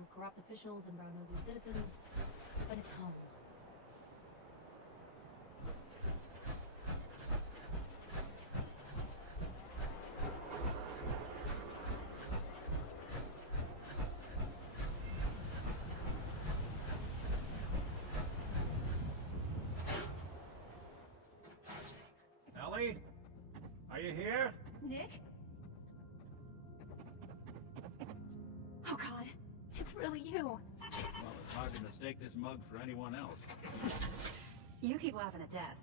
full of corrupt officials and brown-nosed citizens, but it's home. Ellie? Are you here? Nick? Oh God, it's really you. Well, it's hard to mistake this mug for anyone else. You keep laughing at death.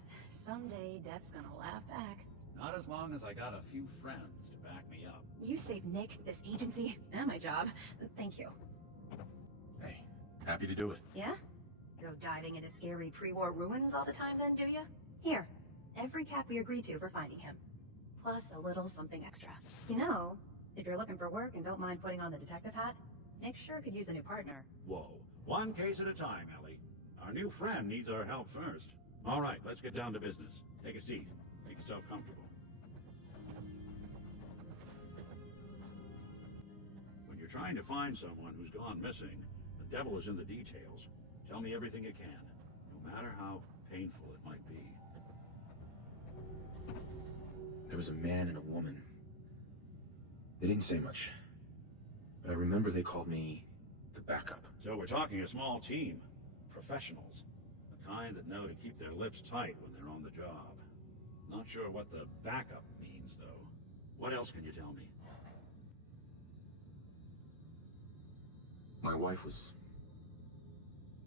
Someday death's gonna laugh back. Not as long as I got a few friends to back me up. You saved Nick, this agency, and my job. Thank you. Hey, happy to do it. Yeah? Go diving into scary pre-war ruins all the time then, do ya? Here, every cap we agreed to for finding him. Plus a little something extra. You know, if you're looking for work and don't mind putting on the detective hat, Nick sure could use a new partner. Whoa. One case at a time, Ellie. Our new friend needs our help first. All right, let's get down to business. Take a seat. Make yourself comfortable. When you're trying to find someone who's gone missing, the devil is in the details. Tell me everything you can, no matter how painful it might be. There was a man and a woman. They didn't say much, but I remember they called me the backup. So we're talking a small team. Professionals. The kind that know to keep their lips tight when they're on the job. Not sure what the backup means, though. What else can you tell me? My wife was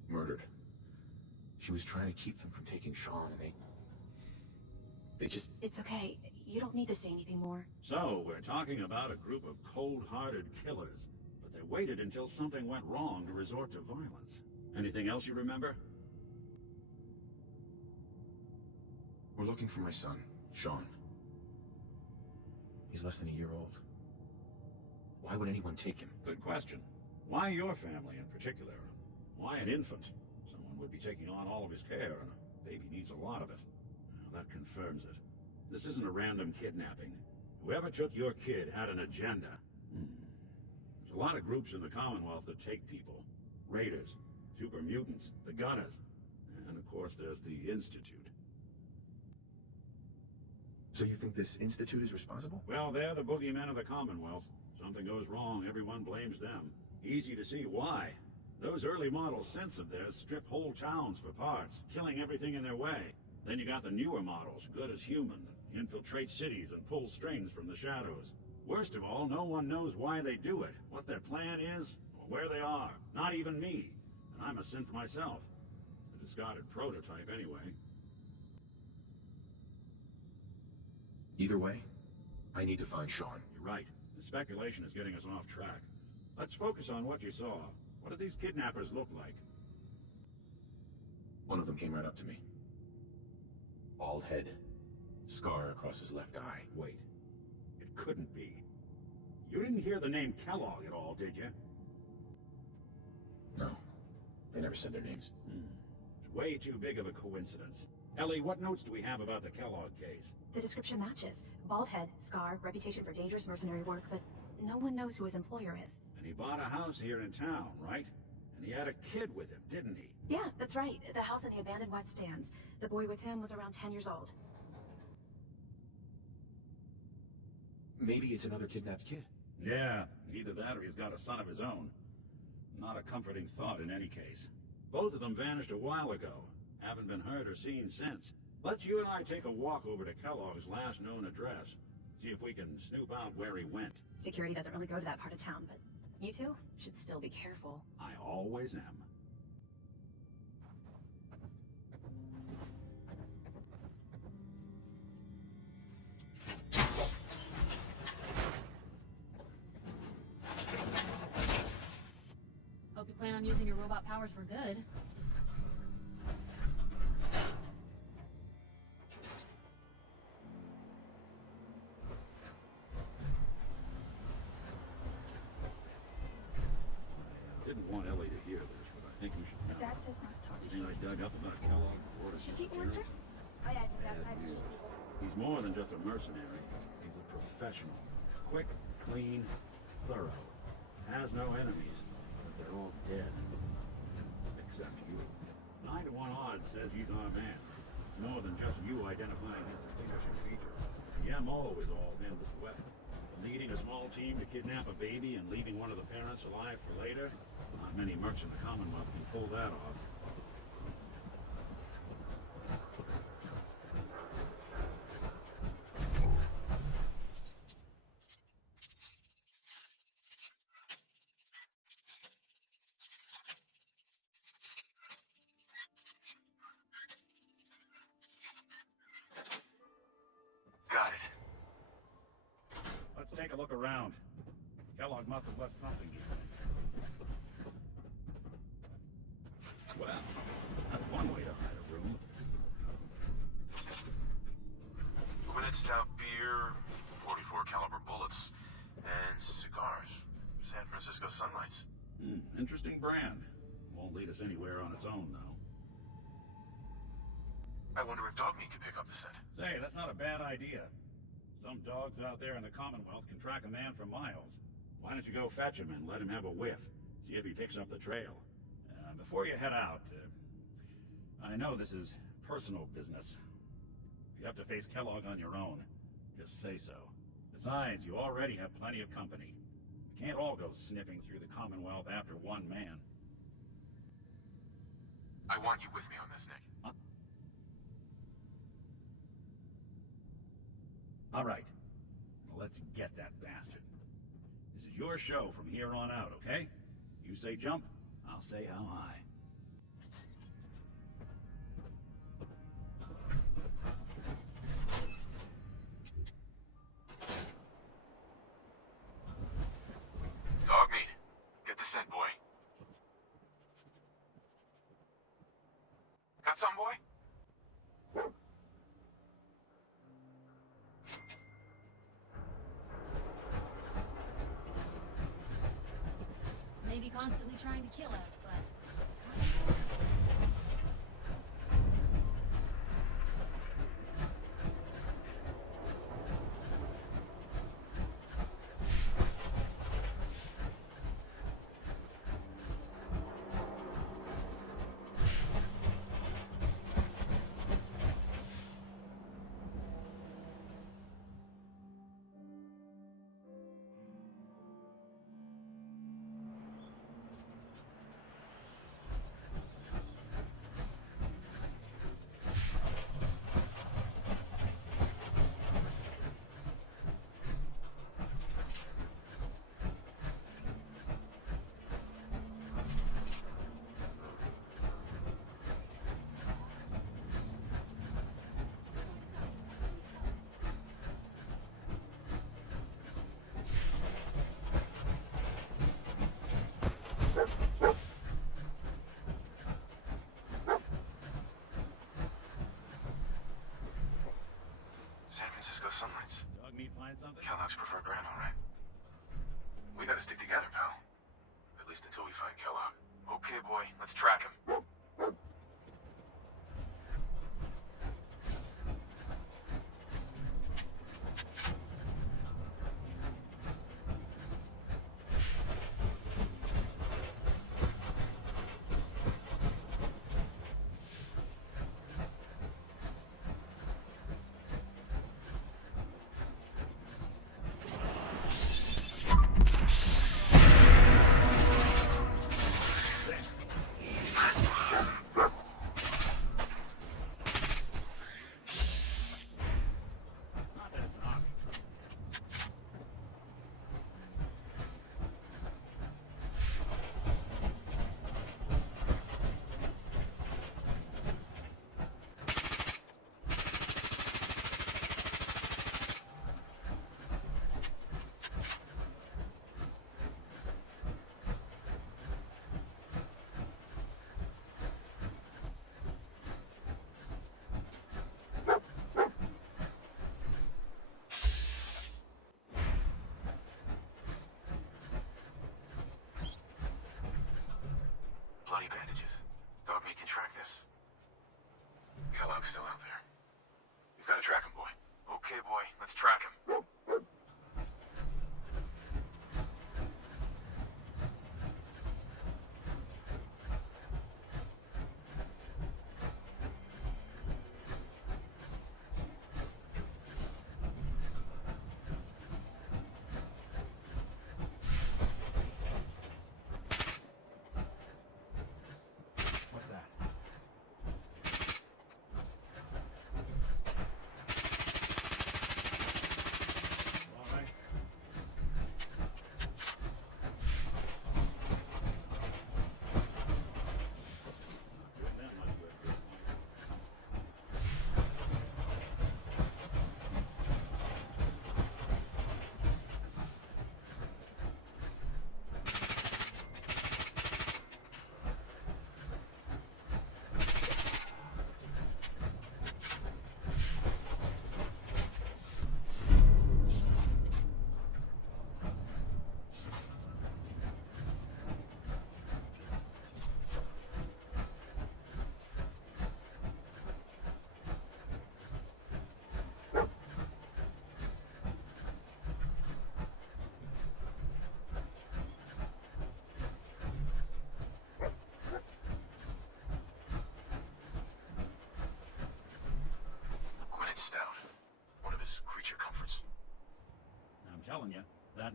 murdered. She was trying to keep them from taking Sean, and they just... It's okay. You don't need to say anything more. So, we're talking about a group of cold-hearted killers, but they waited until something went wrong to resort to violence. Anything else you remember? We're looking for my son, Sean. He's less than a year old. Why would anyone take him? Good question. Why your family in particular? Why an infant? Someone would be taking on all of his care, and a baby needs a lot of it. Well, that confirms it. This isn't a random kidnapping. Whoever took your kid had an agenda. There's a lot of groups in the Commonwealth that take people. Raiders, super mutants, the Gunners, and of course there's the Institute. So you think this Institute is responsible? Well, they're the boogeymen of the Commonwealth. Something goes wrong, everyone blames them. Easy to see why. Those early model synths of theirs strip whole towns for parts, killing everything in their way. Then you got the newer models, good as human, that infiltrate cities and pull strings from the shadows. Worst of all, no one knows why they do it, what their plan is, or where they are. Not even me. And I'm a synth myself. A discarded prototype, anyway. Either way, I need to find Sean. You're right. The speculation is getting us off track. Let's focus on what you saw. What did these kidnappers look like? One of them came right up to me. Bald head, scar across his left eye. Wait. It couldn't be. You didn't hear the name Kellogg at all, did you? No, they never said their names. It's way too big of a coincidence. Ellie, what notes do we have about the Kellogg case? The description matches. Bald head, scar, reputation for dangerous mercenary work, but no one knows who his employer is. And he bought a house here in town, right? And he had a kid with him, didn't he? Yeah, that's right. The house in the abandoned wet stands. The boy with him was around 10 years old. Maybe it's another kidnapped kid. Yeah, either that or he's got a son of his own. Not a comforting thought in any case. Both of them vanished a while ago. Haven't been heard or seen since. Let's you and I take a walk over to Kellogg's last known address. See if we can snoop out where he went. Security doesn't really go to that part of town, but you two should still be careful. I always am. Hope you plan on using your robot powers for good. Didn't want Ellie to hear this, but I think we should know. Dad says not to talk to Anything I dug up about Kellogg before his disappearance? My dad says outside Bad street news. people. He's more than just a mercenary. He's a professional. Quick, clean, thorough. Has no enemies, but they're all Bud says he's our man. More than just you identifying his distinguishing features. The MO is all him as well. Leading a small team to kidnap a baby and leaving one of the parents alive for later? Not many mercs in the Commonwealth can pull that off. Got it. Let's take a look around. Kellogg must have left something here. Well, that's one way to hide a room. Minute stout beer, 44 caliber bullets, and cigars. San Francisco Sunlights. Interesting brand. Won't lead us anywhere on its own, though. I wonder if Dogmeat could pick up the scent. Say, that's not a bad idea. Some dogs out there in the Commonwealth can track a man for miles. Why don't you go fetch him and let him have a whiff? See if he picks up the trail. Before you head out, I know this is personal business. If you have to face Kellogg on your own, just say so. Besides, you already have plenty of company. We can't all go sniffing through the Commonwealth after one man. I want you with me on this, Nick. Huh? All right. Well, let's get that bastard. This is your show from here on out, okay? You say jump, I'll say how high. Dogmeat, get the scent, boy. Got some, boy? Maybe constantly trying to kill us, but... San Francisco Sunlights. Dogmeat find something? Kellogg's preferred brand, all right. We gotta stick together, pal. At least until we find Kellogg. Okay, boy, let's track him. Not that it's an option. Bloody bandages. Dogmeat can track this. Kellogg's still out there. We've gotta track him, boy. Okay, boy, let's track him.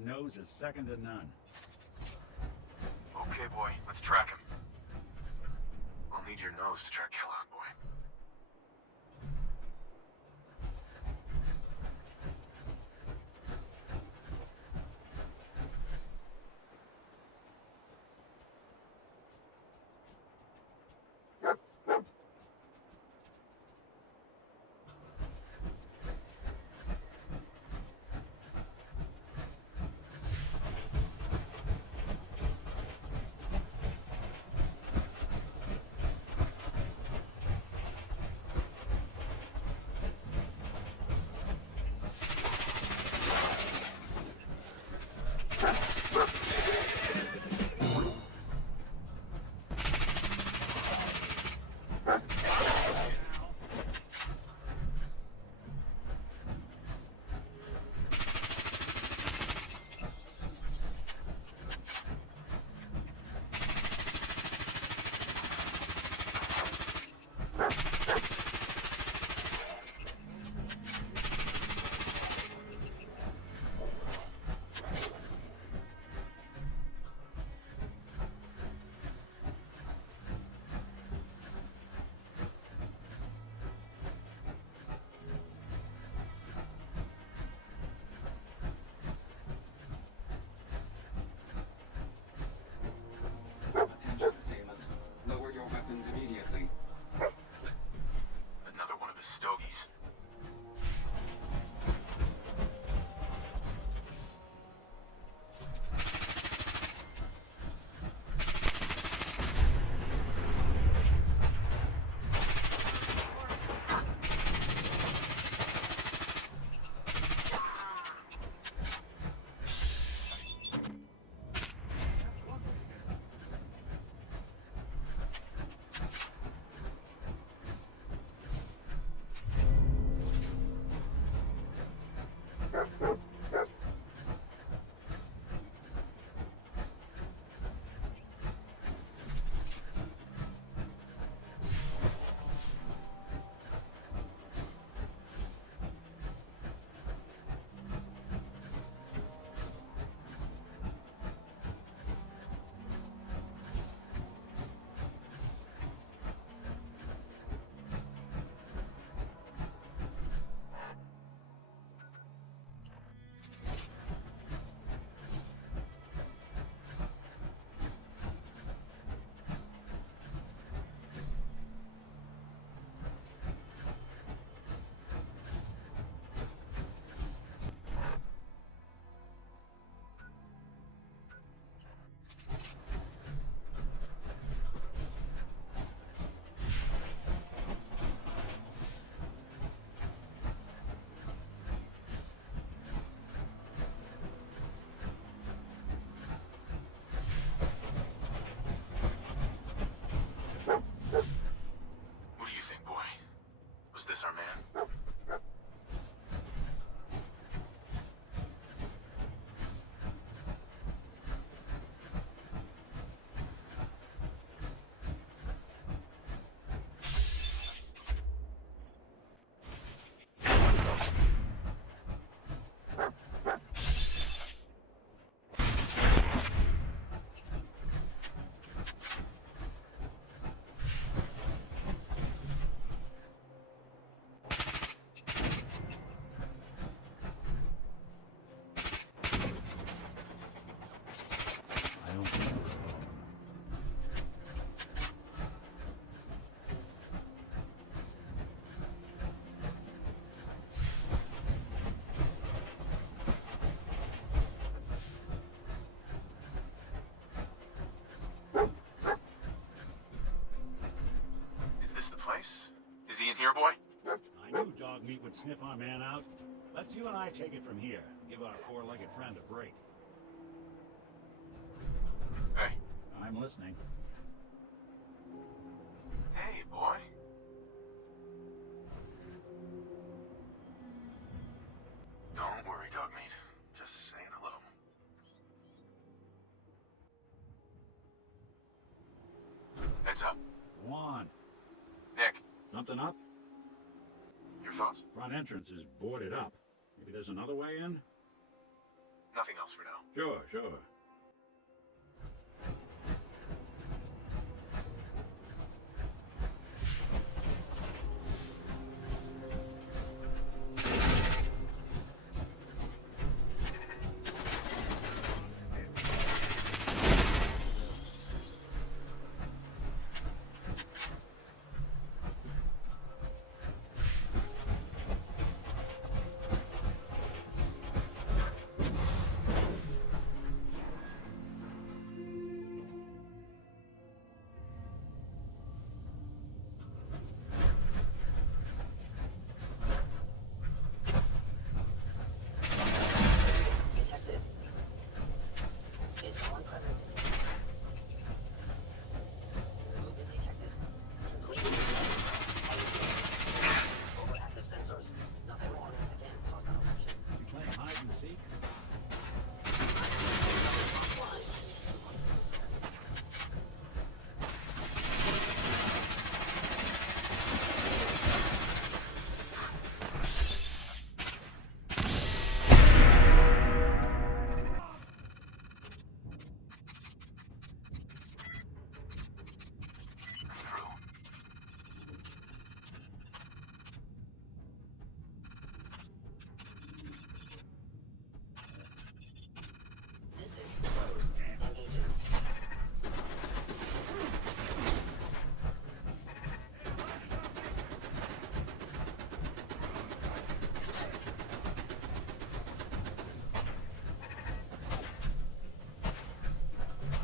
nose is second to none. Okay, boy, let's track him. I'll need your nose to track Kellogg, boy. Attention assailant. Lower your weapons immediately. Another one of his stogies. What do you think, boy? Was this our man? I don't think it was Is this the place? Is he in here, boy? I knew dog meat would sniff our man out. Let's you and I take it from here. Give our four-legged friend a break. Hey. I'm listening. Hey, boy. Don't worry, dog meat. Just saying hello. Heads up. Go on. Nick, Something up? your thoughts? Front entrance is boarded up. Maybe there's another way in? Nothing else for now. Sure, sure. Detected. Is someone present? Movement detected. Completely. Overactive sensors. Nothing wrong. Against hostile action. You playing hide and seek? Distance closed. Engaging.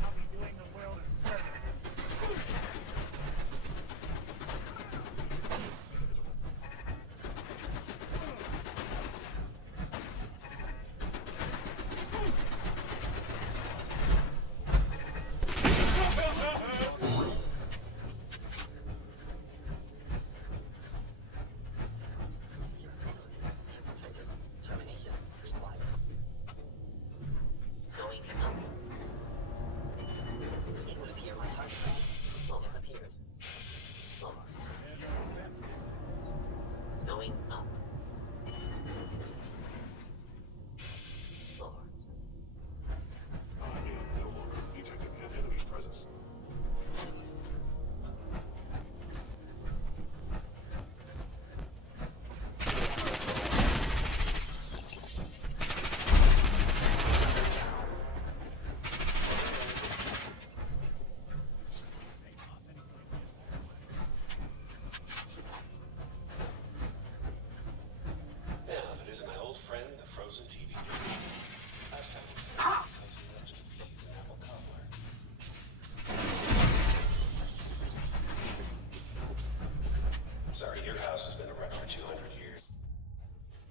I'll be doing the world a service. Secure facility. Infiltrated. Termination required. Going up. It would appear my target disappeared. Over. Going up. Over. No longer detecting an enemy's presence. Yeah, if it isn't my old friend, the frozen TV. Last time we saw him, he left us peas and apple cobbler. Sorry, your house has been a wreck for 200 years. Leave.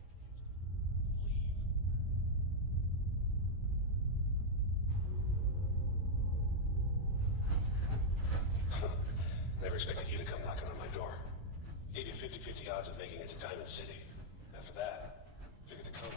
Never expected you to come knocking on my door. Gave you 50-50 odds of making it to Diamond City. After that, figured the code.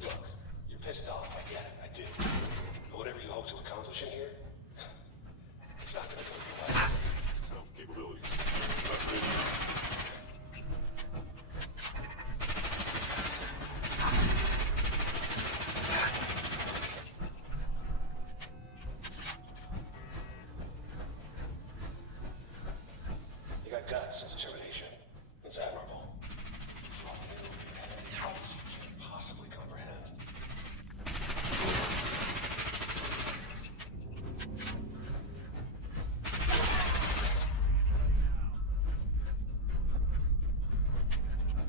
Look, you're pissed off. I get it. I do. But whatever you hope to accomplish in here, it's not gonna go your way. No capabilities. That's it. You got guts and determination. It's admirable. You can't possibly comprehend.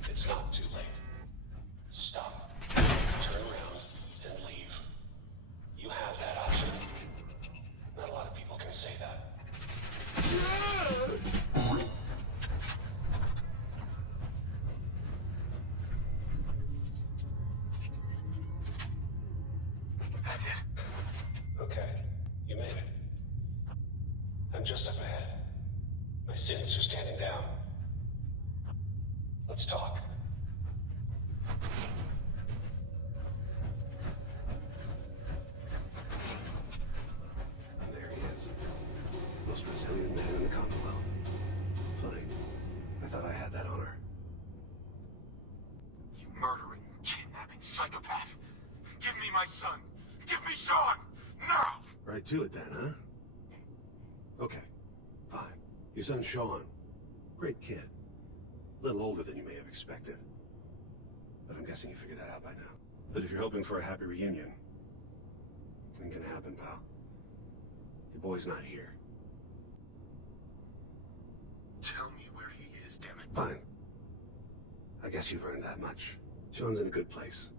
It's not too late. Stop. Turn around and leave. You have that option. Not a lot of people can say that. That's it. Okay, you made it. I'm just up ahead. My sins are standing down. psychopath. Give me my son. Give me Sean! Now! Right to it then, huh? Okay, fine. Your son Sean. Great kid. A little older than you may have expected. But I'm guessing you figured that out by now. But if you're hoping for a happy reunion, it ain't gonna happen, pal. Your boy's not here. Tell me where he is, damn it. Fine. I guess you've earned that much. Sean's in a good place.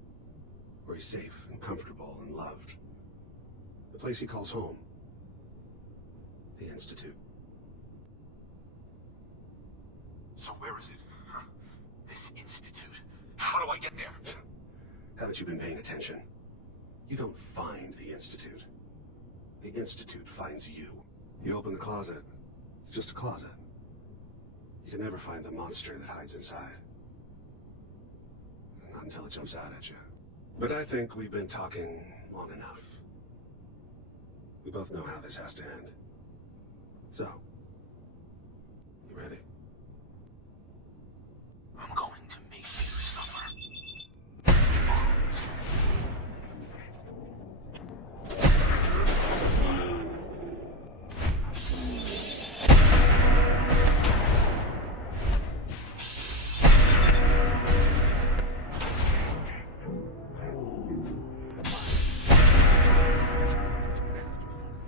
Where he's safe and comfortable and loved. The place he calls home. The Institute. So where is it? Huh? This institute. How do I get there? Haven't you been paying attention? You don't find the Institute. The Institute finds you. You open the closet, it's just a closet. You can never find the monster that hides inside. Not until it jumps out at you. But I think we've been talking long enough. We both know how this has to end. So, you ready? I'm going to make you suffer.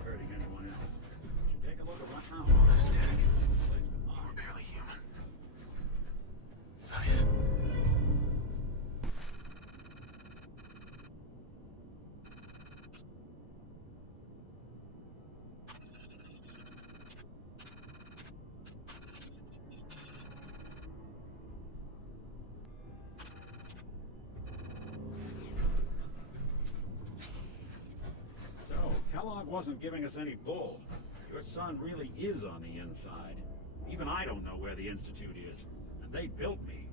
Hurting anyone else. You should take a look around. All this tech. You were barely human. Nice. So, Kellogg wasn't giving us any bull. Your son really is on the inside. Even I don't know where the Institute is. And they built me.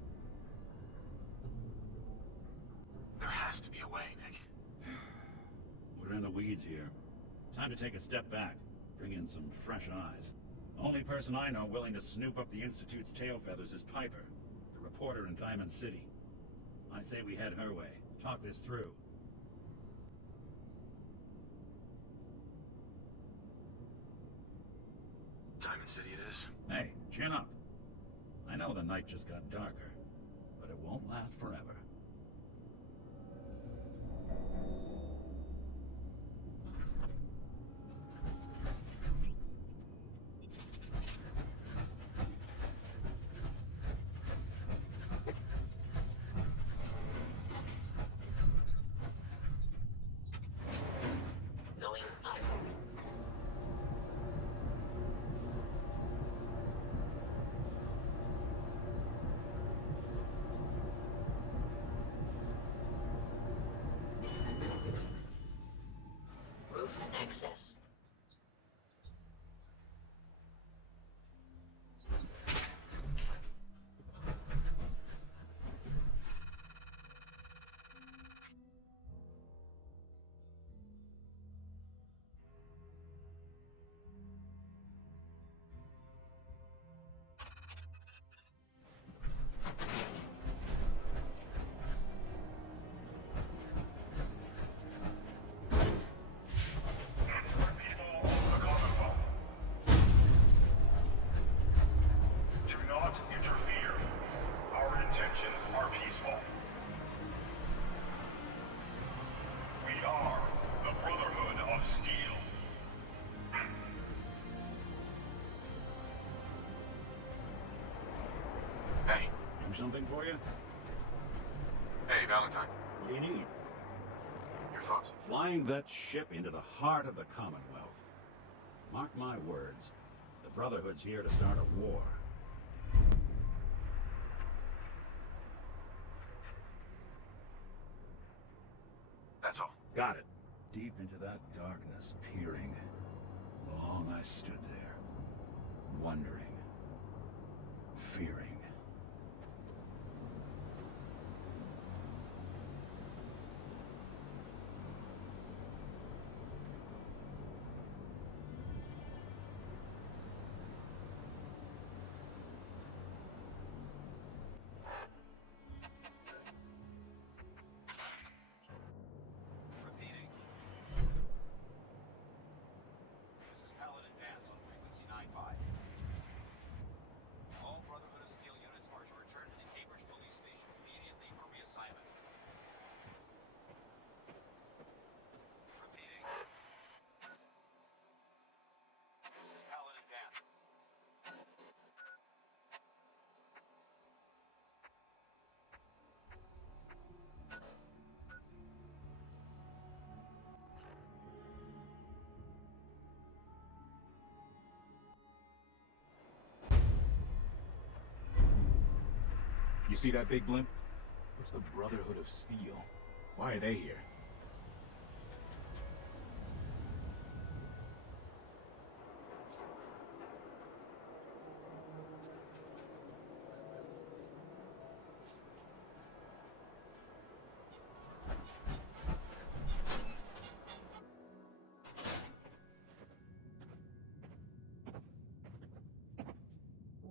There has to be a way, Nick. We're in the weeds here. Time to take a step back. Bring in some fresh eyes. Only person I know willing to snoop up the Institute's tail feathers is Piper, the reporter in Diamond City. I say we head her way. Talk this through. Diamond City it is. Hey, chin up. I know the night just got darker, but it won't last forever. Going up. Roof access. Do not interfere. Our intentions are peaceful. We are the Brotherhood of Steel. Hey. Do something for you? Hey, Valentine. What do you need? Your thoughts? Flying that ship into the heart of the Commonwealth. Mark my words. The Brotherhood's here to start a war. That's all. Got it. Deep into that darkness, peering. Long I stood there, wondering, fearing. You see that big blimp? It's the Brotherhood of Steel. Why are they here?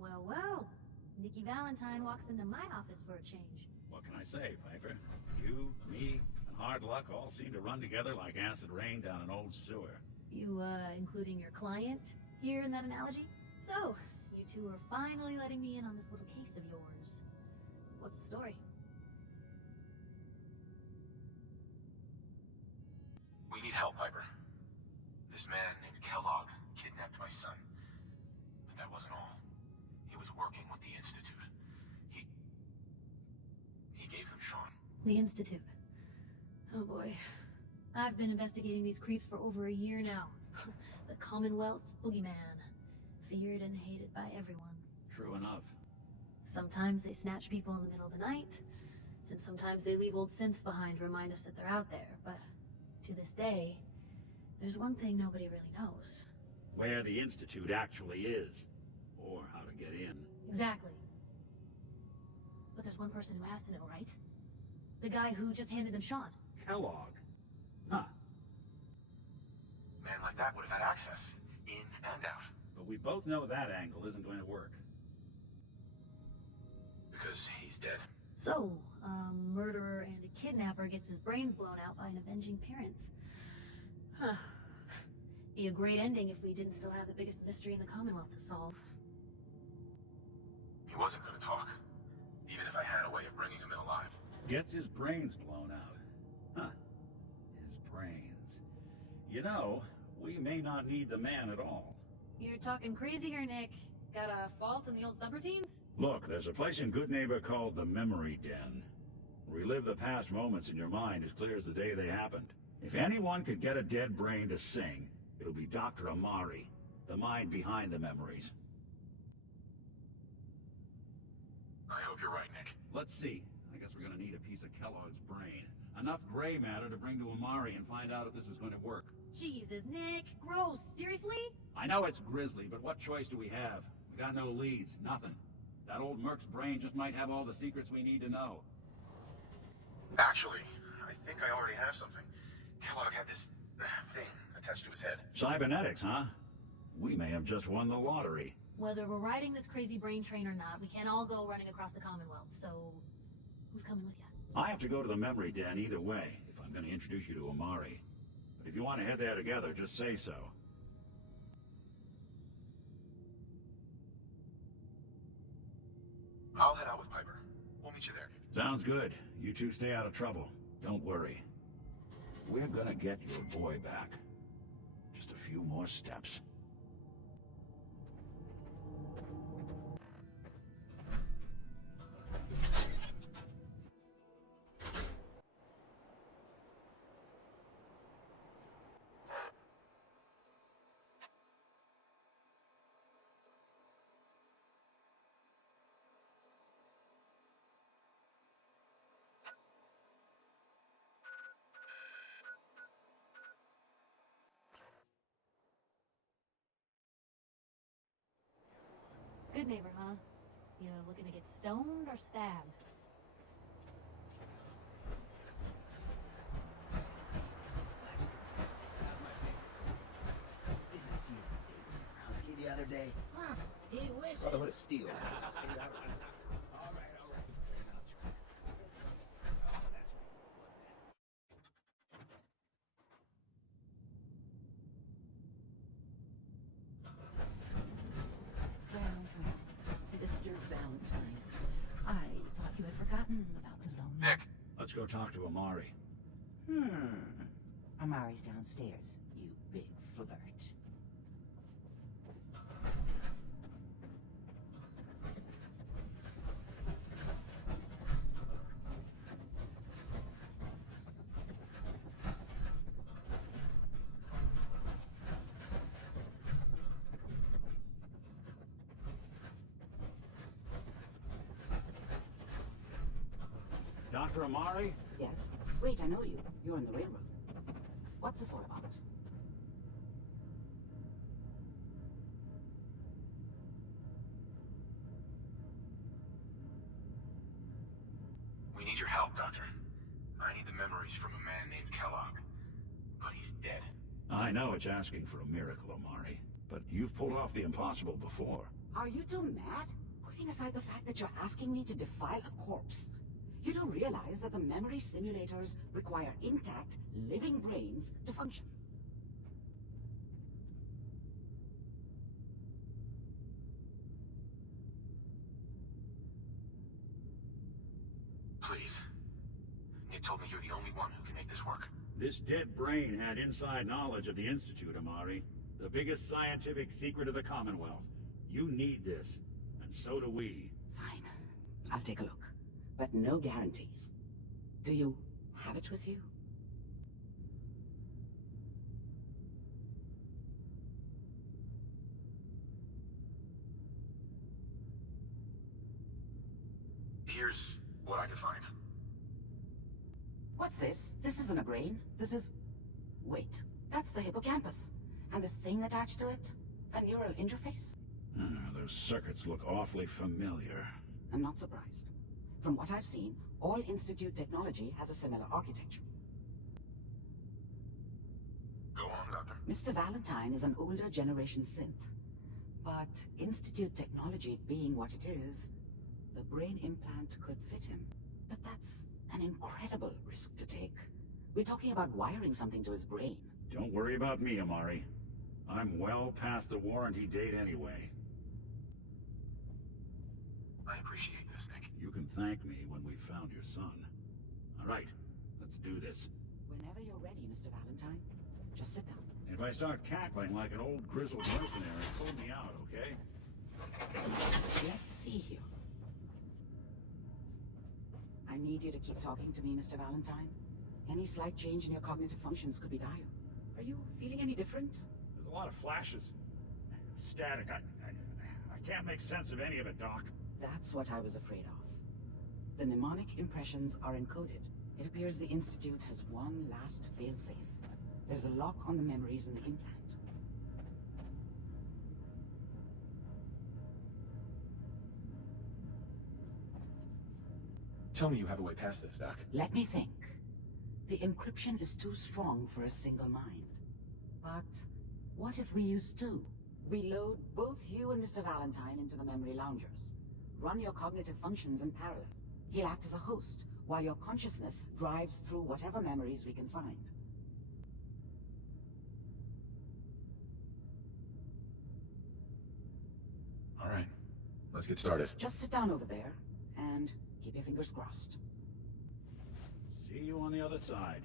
Well, well. Nikki Valentine walks into my office for a change. What can I say, Piper? You, me, and hard luck all seem to run together like acid rain down an old sewer. You, including your client here in that analogy? So, you two are finally letting me in on this little case of yours. What's the story? We need help, Piper. This man named Kellogg kidnapped my son. But that wasn't all. He was working with the Institute. He gave them Sean. The Institute. Oh boy. I've been investigating these creeps for over a year now. The Commonwealth's boogeyman. Feared and hated by everyone. True enough. Sometimes they snatch people in the middle of the night, and sometimes they leave old synths behind to remind us that they're out there, but to this day, there's one thing nobody really knows. Where the Institute actually is. Or how to get in. Exactly. But there's one person who has to know, right? The guy who just handed them Sean. Kellogg? Huh. Man like that would have had access, in and out. But we both know that angle isn't going to work. Because he's dead. So, a murderer and a kidnapper gets his brains blown out by an avenging parent. Huh. Be a great ending if we didn't still have the biggest mystery in the Commonwealth to solve. He wasn't going to talk. Even if I had a way of bringing him in alive. Gets his brains blown out. Huh. His brains. You know, we may not need the man at all. You're talking crazy here, Nick. Got a fault in the old subroutines? Look, there's a place in Good Neighbor called the Memory Den. Relive the past moments in your mind as clear as the day they happened. If anyone could get a dead brain to sing, it'll be Dr. Amari, the mind behind the memories. I hope you're right, Nick. Let's see. I guess we're gonna need a piece of Kellogg's brain. Enough gray matter to bring to Amari and find out if this is going to work. Jesus, Nick. Gross. Seriously? I know it's grisly, but what choice do we have? We got no leads, nothing. That old Merc's brain just might have all the secrets we need to know. Actually, I think I already have something. Kellogg had this thing attached to his head. Cybernetics, huh? We may have just won the lottery. Whether we're riding this crazy brain train or not, we can't all go running across the Commonwealth, so who's coming with you? I have to go to the Memory Den either way, if I'm going to introduce you to Amari. But if you want to head there together, just say so. I'll head out with Piper. We'll meet you there, Nick. Sounds good. You two stay out of trouble. Don't worry. We're gonna get your boy back. Just a few more steps. Good neighbor, huh? You looking to get stoned or stabbed? Didn't I see you the other day? Huh, he wishes. Brotherhood of Steel. Mr. Valentine, I thought you had forgotten about the lonely. Nick. Let's go talk to Amari. Amari's downstairs, you big flirt. Dr. Amari? Yes. Wait, I know you. You're in the railroad. What's this all about? We need your help, Doctor. I need the memories from a man named Kellogg. But he's dead. I know it's asking for a miracle, Amari, but you've pulled off the impossible before. Are you two mad? Putting aside the fact that you're asking me to defile a corpse, you don't realize that the memory simulators require intact, living brains to function. Please. Nick told me you're the only one who can make this work. This dead brain had inside knowledge of the Institute, Amari. The biggest scientific secret of the Commonwealth. You need this, and so do we. Fine. I'll take a look. But no guarantees. Do you have it with you? Here's what I could find. What's this? This isn't a brain. This is... Wait, that's the hippocampus. And this thing attached to it? A neural interface? Those circuits look awfully familiar. I'm not surprised. From what I've seen, all Institute technology has a similar architecture. Go on, Doctor. Mr. Valentine is an older generation synth. But Institute technology being what it is, the brain implant could fit him. But that's an incredible risk to take. We're talking about wiring something to his brain. Don't worry about me, Amari. I'm well past the warranty date anyway. I appreciate this, Nick. You can thank me when we've found your son. All right, let's do this. Whenever you're ready, Mr. Valentine, just sit down. If I start cackling like an old grizzled mercenary, pull me out, okay? Let's see here. I need you to keep talking to me, Mr. Valentine. Any slight change in your cognitive functions could be dire. Are you feeling any different? There's a lot of flashes. Static. I can't make sense of any of it, Doc. That's what I was afraid of. The mnemonic impressions are encoded. It appears the Institute has one last failsafe. There's a lock on the memories in the implant. Tell me you have a way past this, Doc. Let me think. The encryption is too strong for a single mind. But what if we use two? We load both you and Mr. Valentine into the memory loungers. Run your cognitive functions in parallel. He'll act as a host, while your consciousness drives through whatever memories we can find. All right, let's get started. Just sit down over there, and keep your fingers crossed. See you on the other side.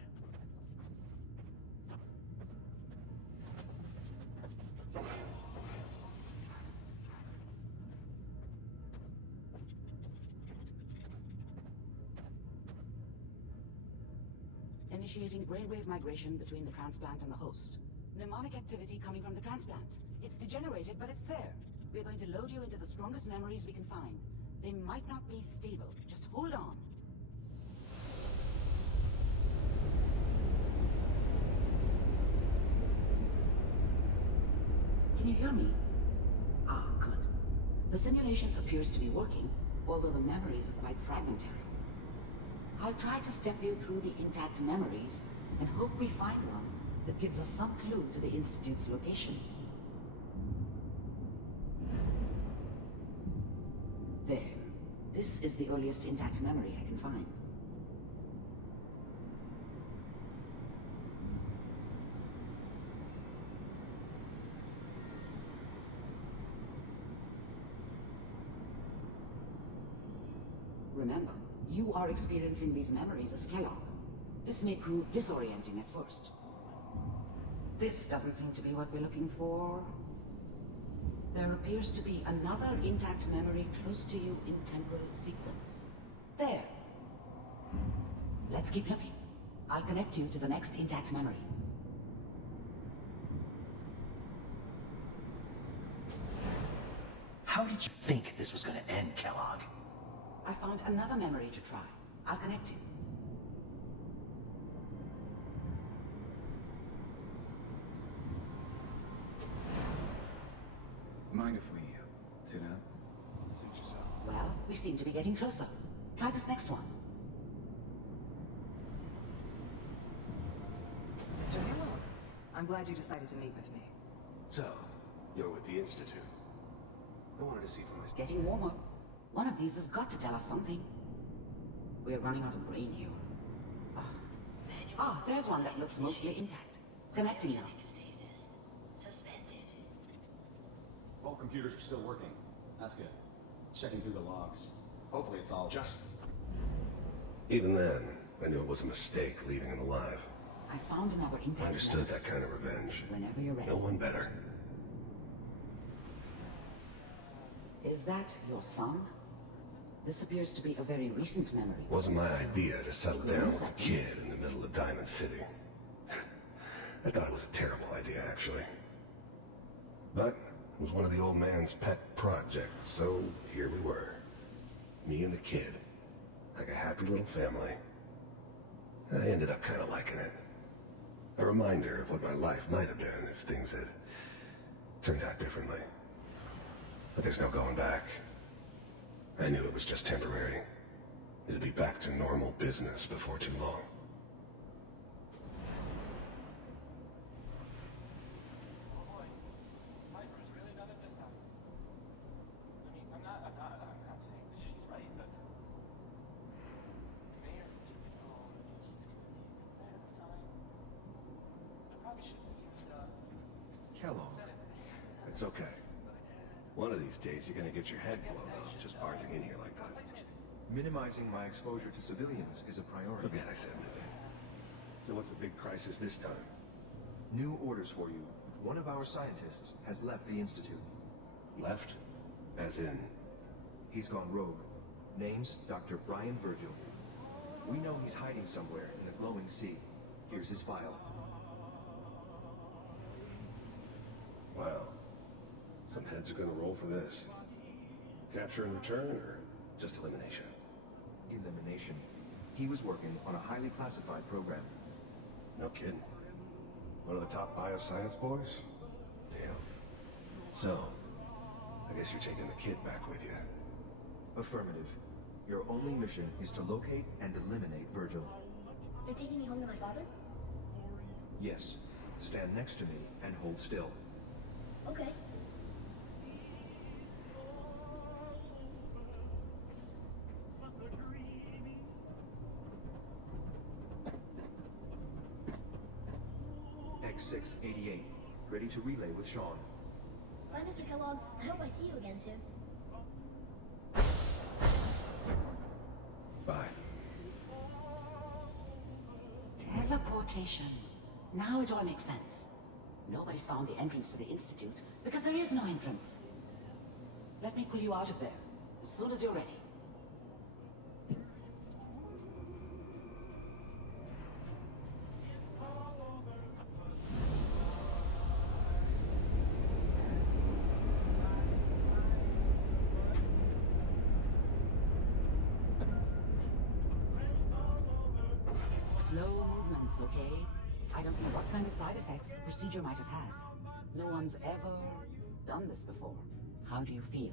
Initiating brainwave migration between the transplant and the host. Mnemonic activity coming from the transplant. It's degenerated, but it's there. We're going to load you into the strongest memories we can find. They might not be stable. Just hold on. Can you hear me? Ah, good. The simulation appears to be working, although the memories are quite fragmentary. I'll try to step you through the intact memories and hope we find one that gives us some clue to the Institute's location. There. This is the earliest intact memory I can find. Remember, you are experiencing these memories as Kellogg. This may prove disorienting at first. This doesn't seem to be what we're looking for. There appears to be another intact memory close to you in temporal sequence. There. Let's keep looking. I'll connect you to the next intact memory. How did you think this was going to end, Kellogg? I found another memory to try. I'll connect you. mind if we sit down? Suit yourself. Well, we seem to be getting closer. Try this next one. Mr. Kellogg, I'm glad you decided to meet with me. So, you're with the Institute. I wanted to see for myself. Getting warmer. One of these has got to tell us something. We're running out of brain here. There's one that looks mostly intact. Connecting now. All computers are still working. That's good. Checking through the logs. Hopefully it's all just... Even then, I knew it was a mistake leaving him alive. I found another intact. I understood that kind of revenge. Whenever you're ready. No one better. Is that your son? This appears to be a very recent memory. Wasn't my idea to settle down with a kid in the middle of Diamond City. I thought it was a terrible idea, actually. But it was one of the old man's pet projects, so here we were. Me and the kid. Like a happy little family. I ended up kind of liking it. A reminder of what my life might have been if things had turned out differently. But there's no going back. I knew it was just temporary. It'd be back to normal business before too long. Kellogg. It's okay. One of these days you're gonna get your head blown off just barging in here like that. Minimizing my exposure to civilians is a priority. Forget I said anything. So what's the big crisis this time? New orders for you. One of our scientists has left the Institute. Left? As in? He's gone rogue. Name's Dr. Brian Virgil. We know he's hiding somewhere in the glowing sea. Here's his file. Wow. Some heads are gonna roll for this. Capture and return, or just elimination? Elimination. He was working on a highly classified program. No kidding. One of the top bioscience boys? Damn. So, I guess you're taking the kid back with you. Affirmative. Your only mission is to locate and eliminate Virgil. You're taking me home to my father? Yes. Stand next to me and hold still. Okay. X688. Ready to relay with Sean. Bye, Mr. Kellogg. I hope I see you again soon. Bye. Teleportation. Now it all makes sense. Nobody's found the entrance to the Institute because there is no entrance. Let me pull you out of there as soon as you're ready. Slow movements, okay? I don't know what kind of side effects the procedure might have had. No one's ever done this before. How do you feel?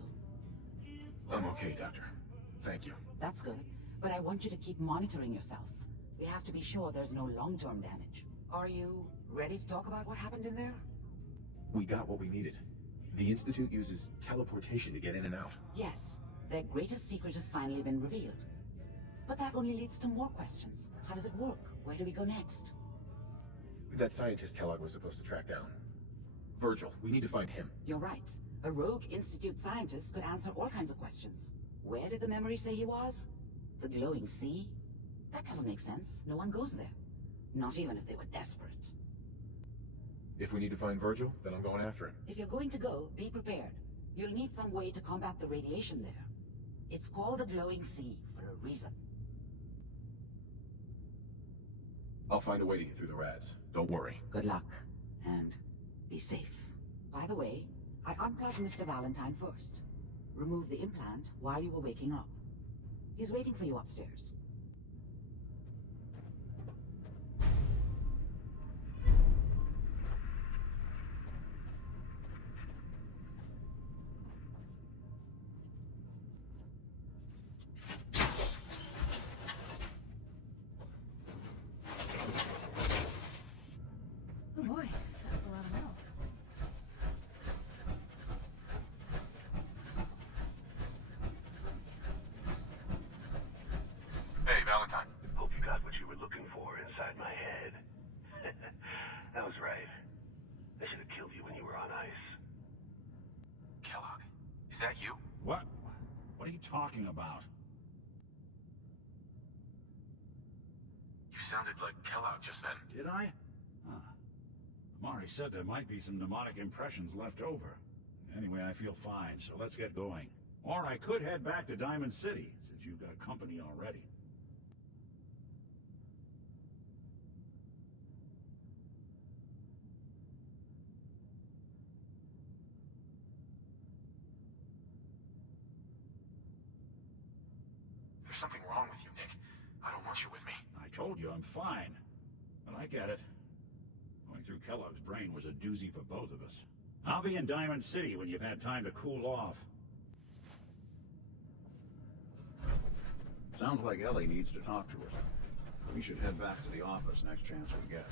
I'm okay, Doctor. Thank you. That's good, but I want you to keep monitoring yourself. We have to be sure there's no long-term damage. Are you ready to talk about what happened in there? We got what we needed. The Institute uses teleportation to get in and out. Yes, their greatest secret has finally been revealed. But that only leads to more questions. How does it work? Where do we go next? That scientist Kellogg was supposed to track down. Virgil, we need to find him. You're right. A rogue Institute scientist could answer all kinds of questions. Where did the memory say he was? The glowing sea? That doesn't make sense. No one goes there. Not even if they were desperate. If we need to find Virgil, then I'm going after him. If you're going to go, be prepared. You'll need some way to combat the radiation there. It's called the glowing sea for a reason. I'll find a way to get through the rads. Don't worry. Good luck. And be safe. By the way, I unplugged Mr. Valentine first. Remove the implant while you were waking up. He's waiting for you upstairs. Valentine. Hope you got what you were looking for inside my head. That was right. I should have killed you when you were on ice. Kellogg, is that you? What? What are you talking about? You sounded like Kellogg just then. Did I? Huh. Mari said there might be some mnemonic impressions left over. Anyway, I feel fine, so let's get going. Or I could head back to Diamond City, since you've got company already. There's something wrong with you, Nick. I don't want you with me. I told you I'm fine. But I get it. Going through Kellogg's brain was a doozy for both of us. I'll be in Diamond City when you've had time to cool off. Sounds like Ellie needs to talk to us. We should head back to the office next chance we get.